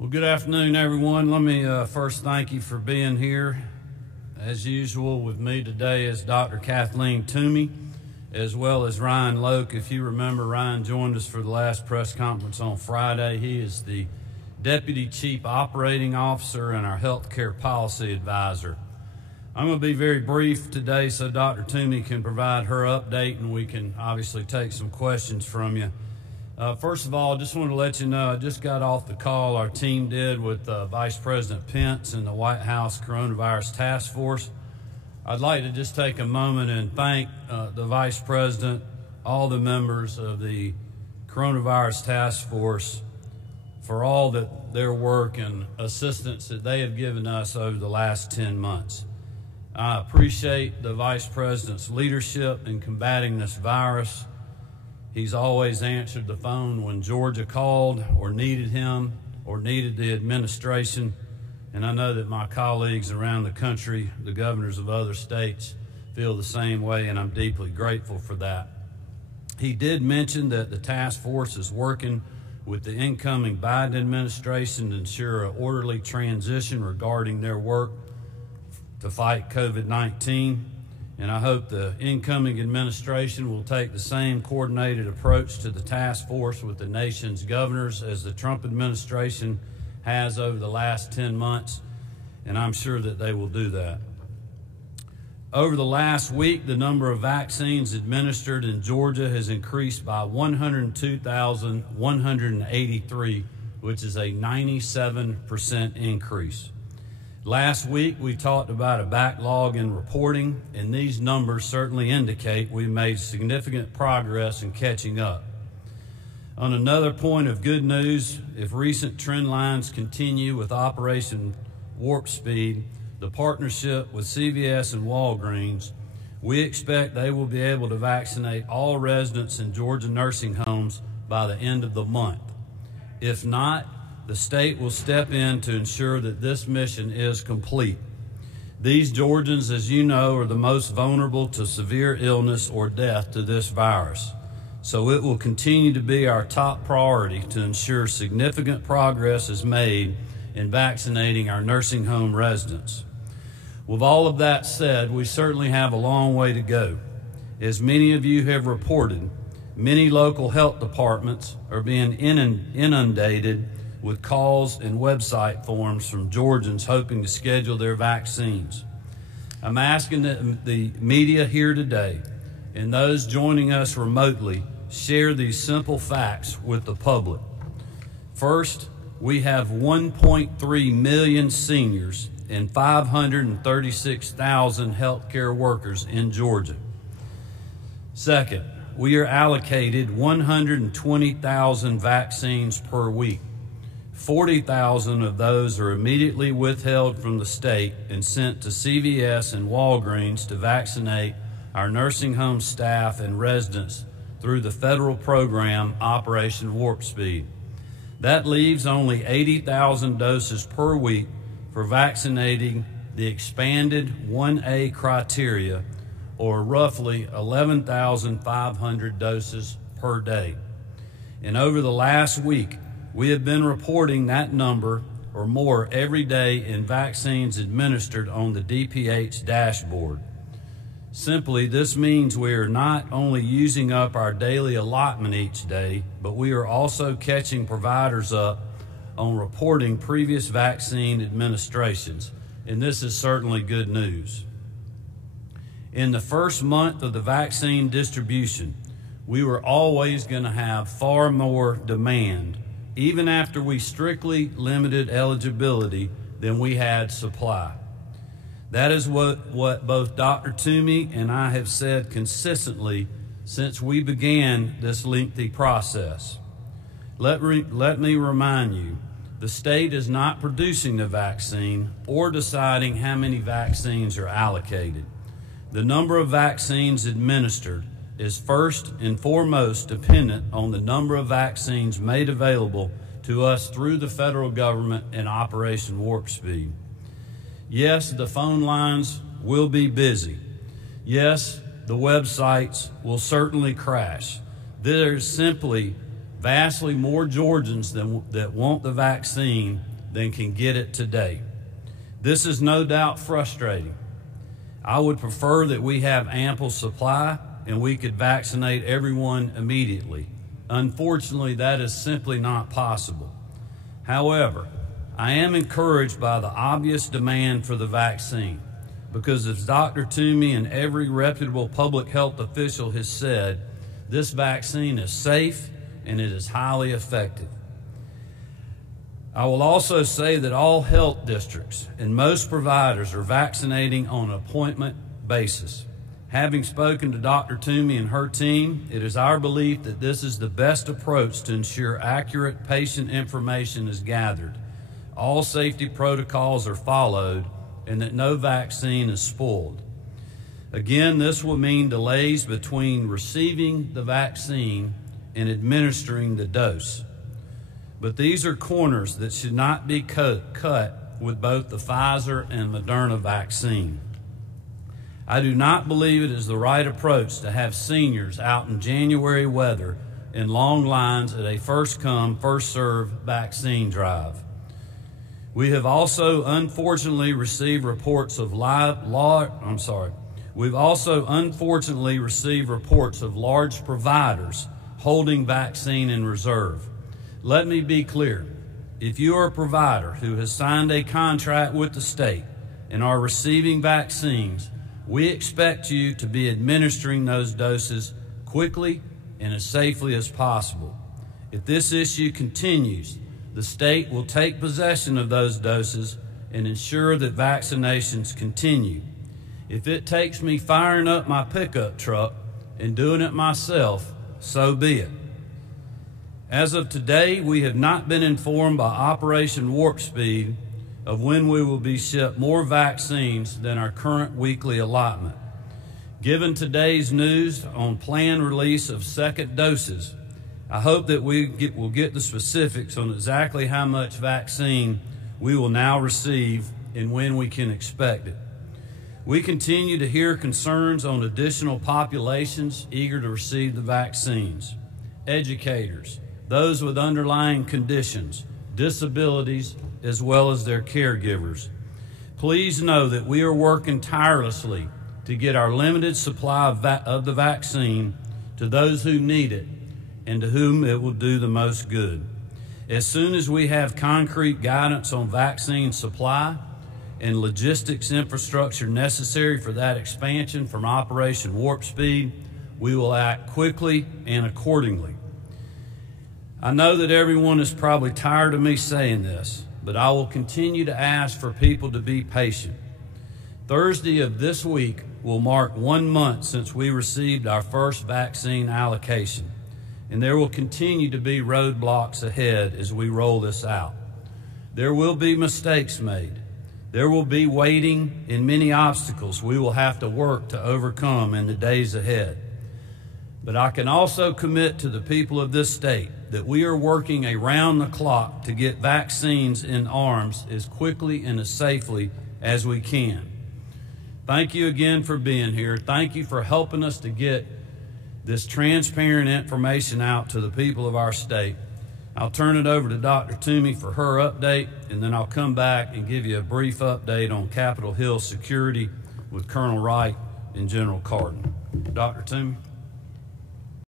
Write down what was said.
Well, good afternoon, everyone. Let me first thank you for being here. As usual, with me today is Dr. Kathleen Toomey, as well as Ryan Loke. If you remember, Ryan joined us for the last press conference on Friday. He is the Deputy Chief Operating Officer and our Healthcare Policy Advisor. I'm going to be very brief today so Dr. Toomey can provide her update and we can obviously take some questions from you. First of all, I just want to let you know I just got off the call our team did with Vice President Pence and the White House Coronavirus Task Force. I'd like to just take a moment and thank the Vice President, all the members of the Coronavirus Task Force for all their work and assistance that they have given us over the last 10 months. I appreciate the Vice President's leadership in combating this virus. He's always answered the phone when Georgia called or needed him or needed the administration. And I know that my colleagues around the country, the governors of other states, feel the same way, and I'm deeply grateful for that. He did mention that the task force is working with the incoming Biden administration to ensure an orderly transition regarding their work to fight COVID-19. And I hope the incoming administration will take the same coordinated approach to the task force with the nation's governors as the Trump administration has over the last 10 months, and I'm sure that they will do that. Over the last week, the number of vaccines administered in Georgia has increased by 102,183, which is a 97% increase. Last week, we talked about a backlog in reporting, and these numbers certainly indicate we made significant progress in catching up. On another point of good news, if recent trend lines continue with Operation Warp Speed, the partnership with CVS and Walgreens, we expect they will be able to vaccinate all residents in Georgia nursing homes by the end of the month. If not, the state will step in to ensure that this mission is complete. These Georgians, as you know, are the most vulnerable to severe illness or death to this virus. So it will continue to be our top priority to ensure significant progress is made in vaccinating our nursing home residents. With all of that said, we certainly have a long way to go. As many of you have reported, many local health departments are being inundated with calls and website forms from Georgians hoping to schedule their vaccines. I'm asking that the media here today and those joining us remotely share these simple facts with the public. First, we have 1.3 million seniors and 536,000 healthcare workers in Georgia. Second, we are allocated 120,000 vaccines per week. 40,000 of those are immediately withheld from the state and sent to CVS and Walgreens to vaccinate our nursing home staff and residents through the federal program Operation Warp Speed. That leaves only 80,000 doses per week for vaccinating the expanded 1A criteria, or roughly 11,500 doses per day. And over the last week, we have been reporting that number or more every day in vaccines administered on the DPH dashboard. Simply, this means we are not only using up our daily allotment each day, but we are also catching providers up on reporting previous vaccine administrations, and this is certainly good news. In the first month of the vaccine distribution, we were always going to have far more demand, even after we strictly limited eligibility, than we had supply. That is what both Dr. Toomey and I have said consistently since we began this lengthy process. Let me remind you, the state is not producing the vaccine or deciding how many vaccines are allocated. The number of vaccines administered is first and foremost dependent on the number of vaccines made available to us through the federal government and Operation Warp Speed. Yes, the phone lines will be busy. Yes, the websites will certainly crash. There's simply vastly more Georgians that want the vaccine than can get it today. This is no doubt frustrating. I would prefer that we have ample supply and we could vaccinate everyone immediately. Unfortunately, that is simply not possible. However, I am encouraged by the obvious demand for the vaccine because, as Dr. Toomey and every reputable public health official has said, this vaccine is safe and it is highly effective. I will also say that all health districts and most providers are vaccinating on an appointment basis. Having spoken to Dr. Toomey and her team, it is our belief that this is the best approach to ensure accurate patient information is gathered, all safety protocols are followed, and that no vaccine is spoiled. Again, this will mean delays between receiving the vaccine and administering the dose. But these are corners that should not be cut with both the Pfizer and Moderna vaccine. I do not believe it is the right approach to have seniors out in January weather in long lines at a first-come, first-served vaccine drive. We have also unfortunately received reports of large providers holding vaccine in reserve. Let me be clear. If you are a provider who has signed a contract with the state and are receiving vaccines, we expect you to be administering those doses quickly and as safely as possible. If this issue continues, the state will take possession of those doses and ensure that vaccinations continue. If it takes me firing up my pickup truck and doing it myself, so be it. As of today, we have not been informed by Operation Warp Speed of when we will be shipped more vaccines than our current weekly allotment. Given today's news on planned release of second doses, I hope that we will get the specifics on exactly how much vaccine we will now receive and when we can expect it. We continue to hear concerns on additional populations eager to receive the vaccines, educators, those with underlying conditions, disabilities, as well as their caregivers. Please know that we are working tirelessly to get our limited supply of the vaccine to those who need it and to whom it will do the most good. As soon as we have concrete guidance on vaccine supply and logistics infrastructure necessary for that expansion from Operation Warp Speed, we will act quickly and accordingly. I know that everyone is probably tired of me saying this, but I will continue to ask for people to be patient. Thursday of this week will mark 1 month since we received our first vaccine allocation, and there will continue to be roadblocks ahead as we roll this out. There will be mistakes made. There will be waiting and many obstacles we will have to work to overcome in the days ahead. But I can also commit to the people of this state that we are working around the clock to get vaccines in arms as quickly and as safely as we can. Thank you again for being here. Thank you for helping us to get this transparent information out to the people of our state. I'll turn it over to Dr. Toomey for her update, and then I'll come back and give you a brief update on Capitol Hill security with Colonel Wright and General Cardin. Dr. Toomey.